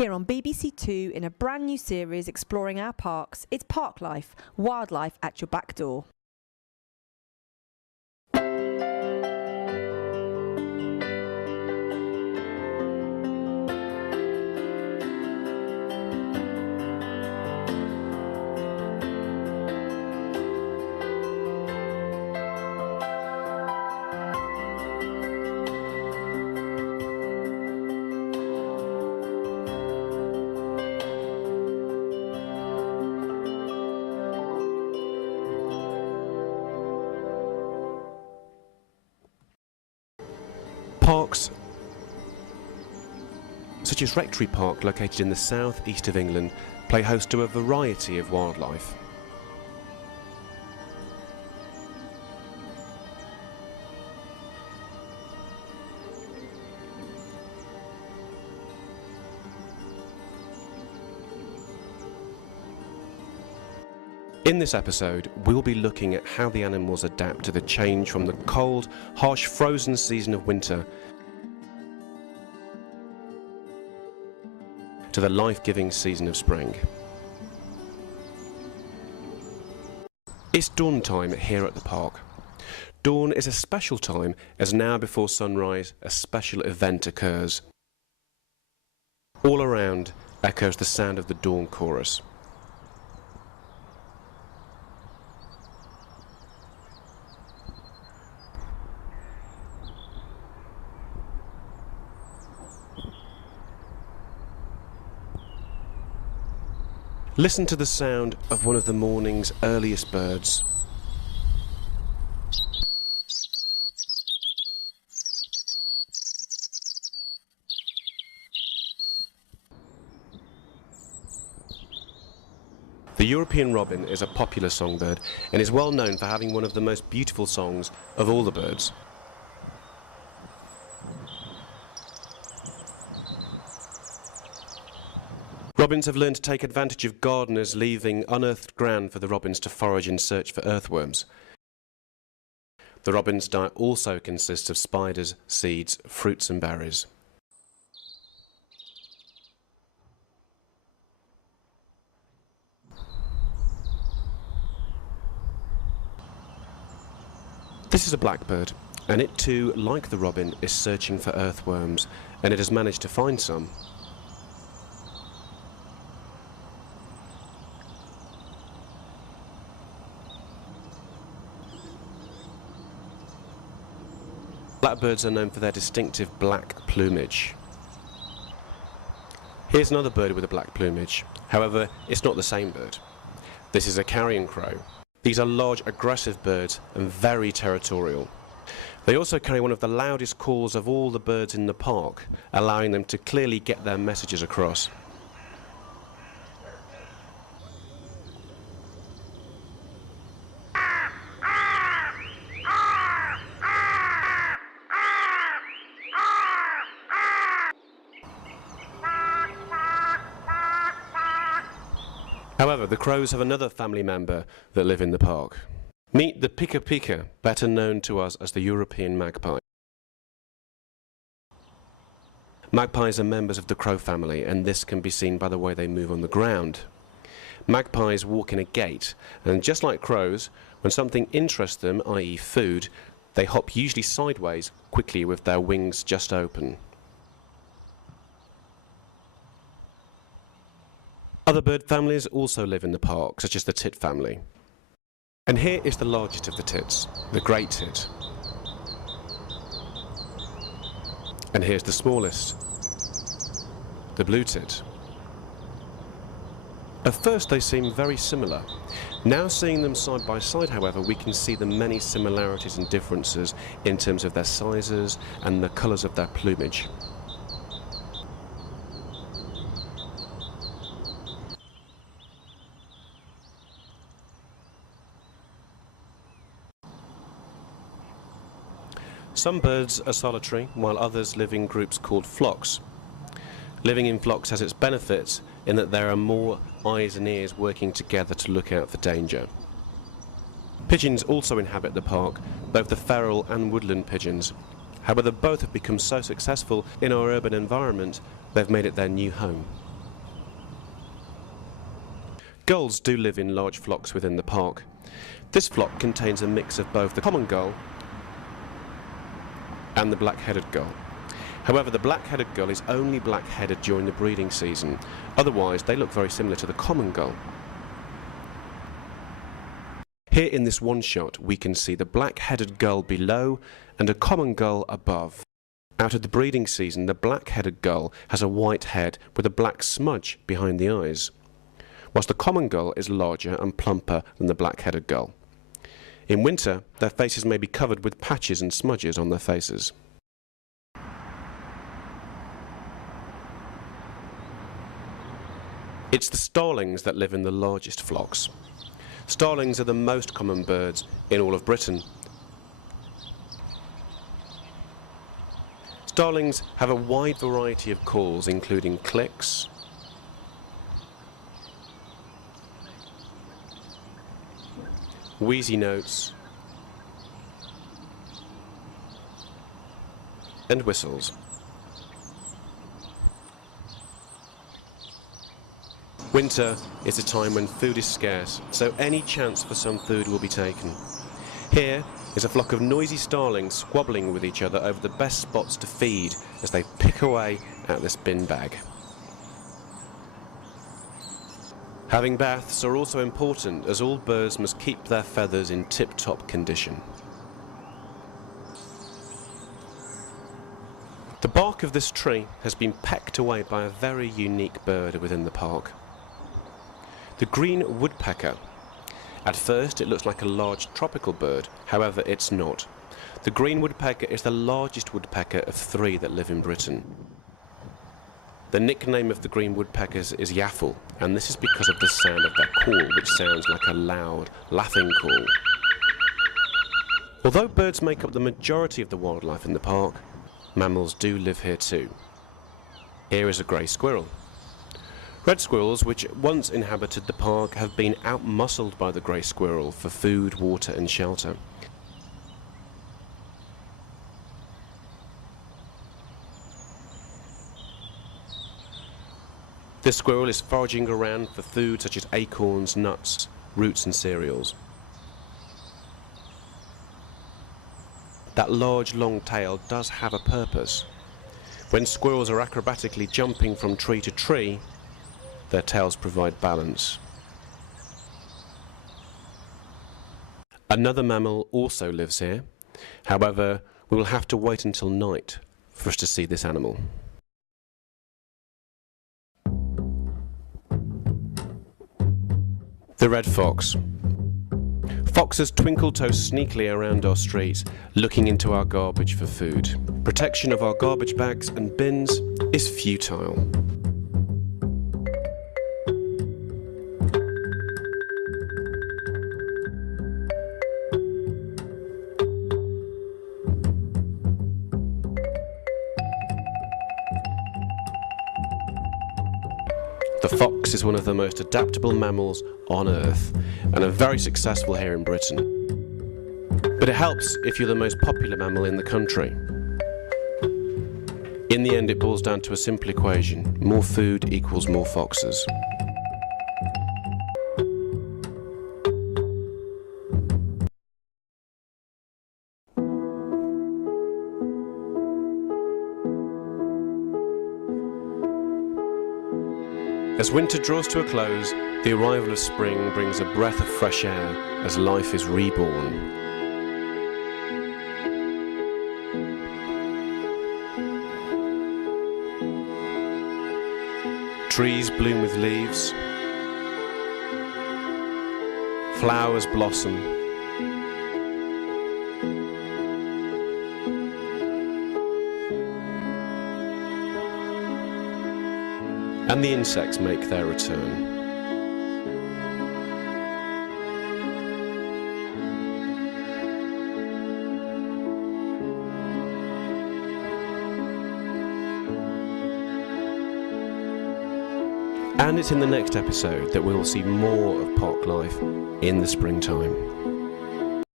Here on BBC Two in a brand new series exploring our parks, it's Parklife, wildlife at your back door. Parks such as Rectory Park, located in the south east of England, play host to a variety of wildlife. In this episode, we'll be looking at how the animals adapt to the change from the cold, harsh, frozen season of winter to the life-giving season of spring. It's dawn time here at the park. Dawn is a special time as an hour before sunrise a special event occurs. All around echoes the sound of the dawn chorus. Listen to the sound of one of the morning's earliest birds. The European robin is a popular songbird and is well known for having one of the most beautiful songs of all the birds. Robins have learned to take advantage of gardeners leaving unearthed ground for the robins to forage in search for earthworms. The robin's diet also consists of spiders, seeds, fruits and berries. This is a blackbird, and it too, like the robin, is searching for earthworms, and it has managed to find some. Blackbirds are known for their distinctive black plumage. Here's another bird with a black plumage. However, it's not the same bird. This is a carrion crow. These are large, aggressive birds and very territorial. They also carry one of the loudest calls of all the birds in the park, allowing them to clearly get their messages across. However, the crows have another family member that live in the park. Meet the pika-pika, better known to us as the European magpie. Magpies are members of the crow family, and this can be seen by the way they move on the ground. Magpies walk in a gait, and just like crows, when something interests them, i.e. food, they hop usually sideways quickly with their wings just open. Other bird families also live in the park, such as the tit family. And here is the largest of the tits, the great tit. And here's the smallest, the blue tit. At first they seem very similar. Now seeing them side by side, however, we can see the many similarities and differences in terms of their sizes and the colours of their plumage. Some birds are solitary, while others live in groups called flocks. Living in flocks has its benefits in that there are more eyes and ears working together to look out for danger. Pigeons also inhabit the park, both the feral and woodland pigeons. However, both have become so successful in our urban environment, they've made it their new home. Gulls do live in large flocks within the park. This flock contains a mix of both the common gull and the black-headed gull. However, the black-headed gull is only black-headed during the breeding season. Otherwise, they look very similar to the common gull. Here in this one shot, we can see the black-headed gull below and a common gull above. Out of the breeding season, the black-headed gull has a white head with a black smudge behind the eyes, whilst the common gull is larger and plumper than the black-headed gull. In winter, their faces may be covered with patches and smudges on their faces. It's the starlings that live in the largest flocks. Starlings are the most common birds in all of Britain. Starlings have a wide variety of calls, including clicks, wheezy notes, and whistles. Winter is a time when food is scarce, so any chance for some food will be taken. Here is a flock of noisy starlings squabbling with each other over the best spots to feed as they pick away at this bin bag. Having baths are also important, as all birds must keep their feathers in tip-top condition. The bark of this tree has been pecked away by a very unique bird within the park. The green woodpecker. At first it looks like a large tropical bird, however it's not. The green woodpecker is the largest woodpecker of 3 that live in Britain. The nickname of the green woodpeckers is yaffle, and this is because of the sound of their call, which sounds like a loud, laughing call. Although birds make up the majority of the wildlife in the park, mammals do live here too. Here is a grey squirrel. Red squirrels, which once inhabited the park, have been out-muscled by the grey squirrel for food, water and shelter. This squirrel is foraging around for food such as acorns, nuts, roots and cereals. That large long tail does have a purpose. When squirrels are acrobatically jumping from tree to tree, their tails provide balance. Another mammal also lives here. However, we will have to wait until night for us to see this animal. The red fox. Foxes twinkle-toes sneakily around our streets, looking into our garbage for food. Protection of our garbage bags and bins is futile. The fox is one of the most adaptable mammals on Earth, and are very successful here in Britain. But it helps if you're the most popular mammal in the country. In the end, it boils down to a simple equation: more food equals more foxes. As winter draws to a close, the arrival of spring brings a breath of fresh air as life is reborn. Trees bloom with leaves, flowers blossom, and the insects make their return. And it's in the next episode that we will see more of Parklife in the springtime.